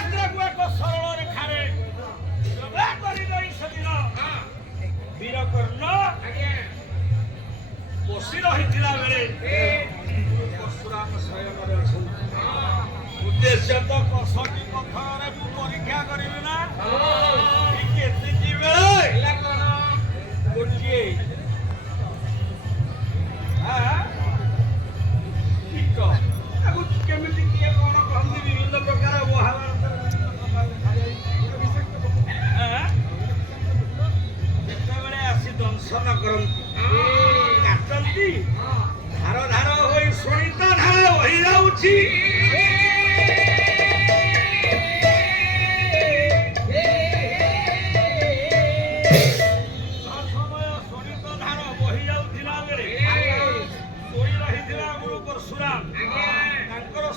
ଯାତ୍ରାକୁ ଏକ ସରଳ ରେଖାରେ ଯୋଗା କରିଦେଇ ସେଦିନ ବୀରକର୍ଣ୍ଣ ବସି ରହିଥିଲା ବେଳେ ପରଶୁରାମ ଶୟନରେ ଅଛନ୍ତି। ଉଦ୍ଦେଶ୍ୟ ତ କଷଟି ପଥରରେ ମୁଁ ପରୀକ୍ଷା କରିବି ନା କେତିକି ବେଳେ ଗୋଟିଏ କେମିତି କିଏ କଣ କହନ୍ତି ବିଭିନ୍ନ ପ୍ରକାର ଯେତେବେଳେ ଆସି ଦଂଶନ କରନ୍ତି କାଟନ୍ତି ଧାର ଧାର ହୋଇ ଶୋଣିତ ଧାର ବହି ଯାଉଛି।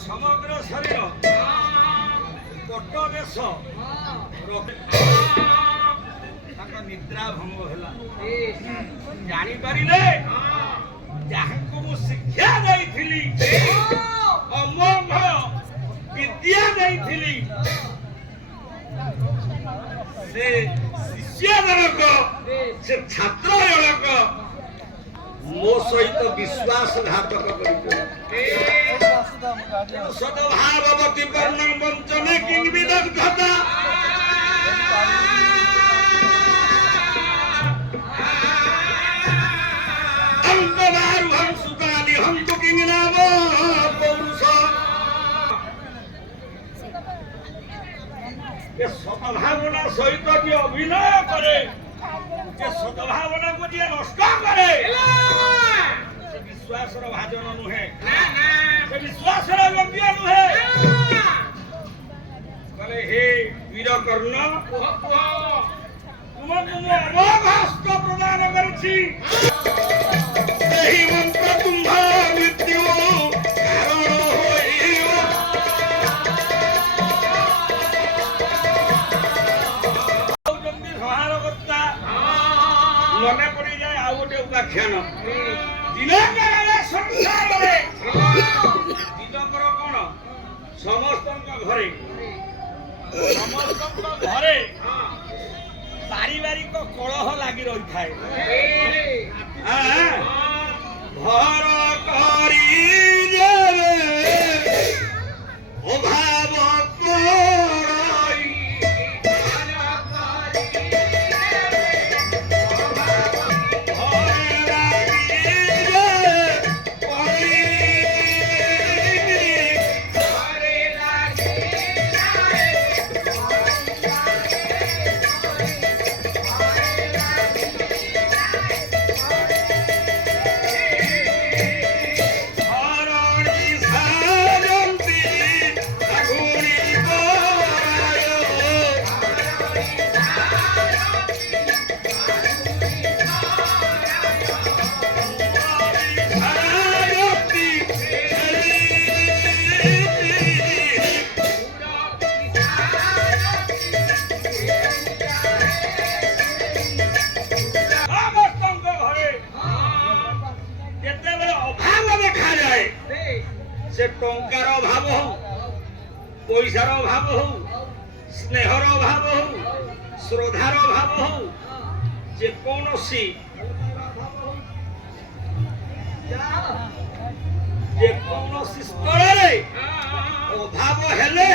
ସମଗ୍ର ଶରୀର କଟ ଦେଶ ତାଙ୍କ ନିଦ୍ରା ଭଙ୍ଗ ହେଲା। ଜାଣିପାରିଲେ ଯାହାଙ୍କୁ ମୁଁ ଶିକ୍ଷା ଦେଇଥିଲି ଅମୋଘ ବିଦ୍ୟା ଦେଇଥିଲି ସେ ଶିଷ୍ୟ ଜଣକ ସେ ଛାତ୍ର ଜଣକ ମୋ ସହିତ ବିଶ୍ୱାସଘାତକ କରିଥିଲେ। ସଦଭାବବତୀ ବର୍ଣ୍ଣଂ ବଞ୍ଚନେ କିଂ ବିଦଗ୍ଧତା ଅନ୍ତବାରୁହଂ ସୁତାନି ହନ୍ତୁ କିଂ ନାମ ପୌରୁଷ। ଏ ସଦଭାବନା ସହିତ ଯିଏ ଅଭିନୟ କରେ যে সদভাবনাକୁ ଯିଏ ନଷ୍ଟ କରେ ସେ ବିଶ୍ୱାସର ଭାଜନ ନୁହେଁ ସେ ବିଶ୍ୱାସର ଯୋଗ୍ୟ ନୁହେଁ। କହିଲେ ହେ ବୀରକର୍ଣ୍ଣ ତୁମକୁ ମୁଁ ଅମୋଘ ହସ୍ତ ପ୍ରଦାନ କରୁଛି। ସେହି ମନ୍ତ୍ର ତୁମ୍ଭ ମୃତ୍ୟୁ କାରଣ ହୋଇବ। ମନେ ପଡ଼ିଯାଏ ଆଉ ଗୋଟେ ଉପାଖ୍ୟାନ ଦିନକର ସଂସାରରେ ଦିନକର କଣ ସମସ୍ତଙ୍କ ଘରେ ପାରିବାରିକ କଳହ ଲାଗି ରହିଥାଏ। ଘର କରି ଅଭାବ से टंकार अभाव हो पैसार अभाव हो स्नेहर अभाव हो श्रद्धार अभाव हो जेकोसी स्तर अभाव हेले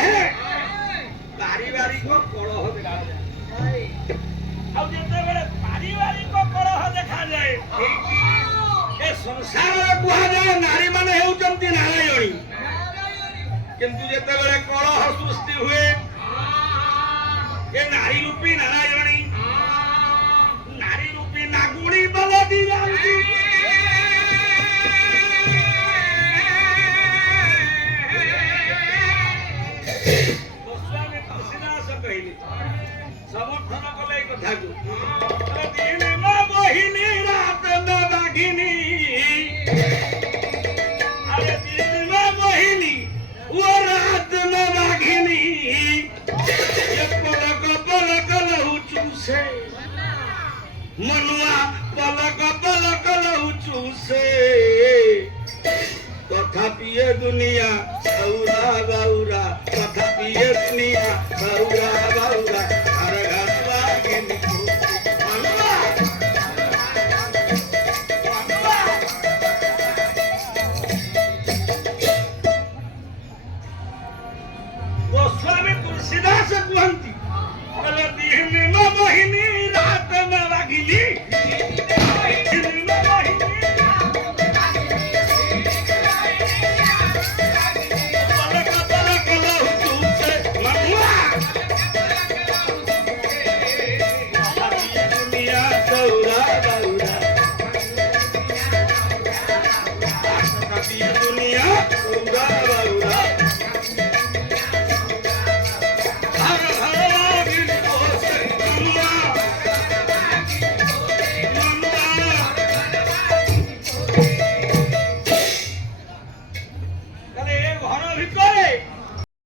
पारिवारिक कलह देखा जाए। पारिवारिक कलह देखा जाए संसार कह जाए नारी माने हेउचंती नारायणी किंतु जेतेबेले कलह सृष्टि हुए ए नारी रूपी नारायणी नारी रूपी नागुणी बलदी जाती। गोस्वामी तुलसीदास कहले समर्थन कले कथा को दिन में मोहिनी रात में बाघिनी मनुआ पलक पलक लहुचू से तथापि ये दुनिया गौरा गौरा तथापि ये ଦୁନିଆ ବାଉରା ବାଉରା ଘର ଘର ବାଗିନି ମାମଲା ଗୋସ୍ୱାମୀ ତୁଳସୀଦାସ କୁହନ୍ତି କହିଲେ ଦିହିନି